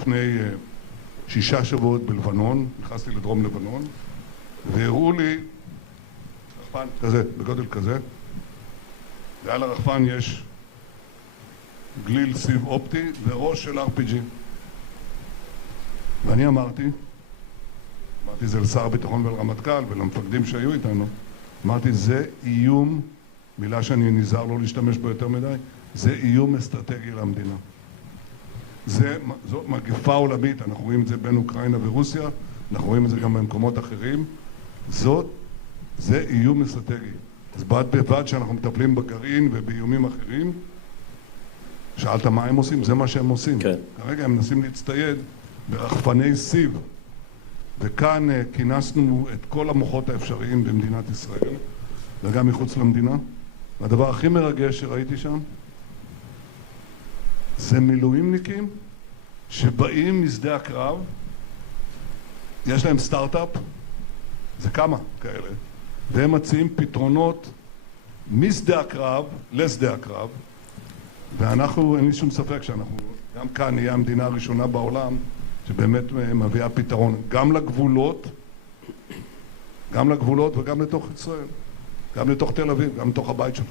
לפני 6 שבועות בלבנון, נכנסתי לדרום לבנון, והראו לי רחפן כזה, בגודל כזה, ועל הרחפן יש גליל סיב אופטי וראש של RPG. ואני אמרתי זה לשר הביטחון ולרמטכ"ל ולמפקדים שהיו איתנו, אמרתי, זה איום, מילה שאני נזהר לא להשתמש בו יותר מדי, זה איום אסטרטגי למדינה. זו מגפה עולמית, אנחנו רואים את זה בין אוקראינה ורוסיה, אנחנו רואים את זה גם במקומות אחרים, זה איום אסטרטגי. אז בד בבד שאנחנו מטפלים בגרעין ובאיומים אחרים, שאלת מה הם עושים? זה מה שהם עושים. כן. כרגע הם מנסים להצטייד ברחפני סיב, וכאן כינסנו את כל המוחות האפשריים במדינת ישראל, וגם מחוץ למדינה. והדבר הכי מרגש שראיתי שם, זה מילואימניקים שבאים משדה הקרב, יש להם סטארט-אפ, זה כמה כאלה, והם מציעים פתרונות משדה הקרב לשדה הקרב, ואנחנו, אין לי שום ספק שאנחנו, גם כאן נהיה המדינה הראשונה בעולם, שבאמת מביאה פתרון גם לגבולות וגם לתוך ישראל, גם לתוך תל אביב, גם לתוך הבית שלך.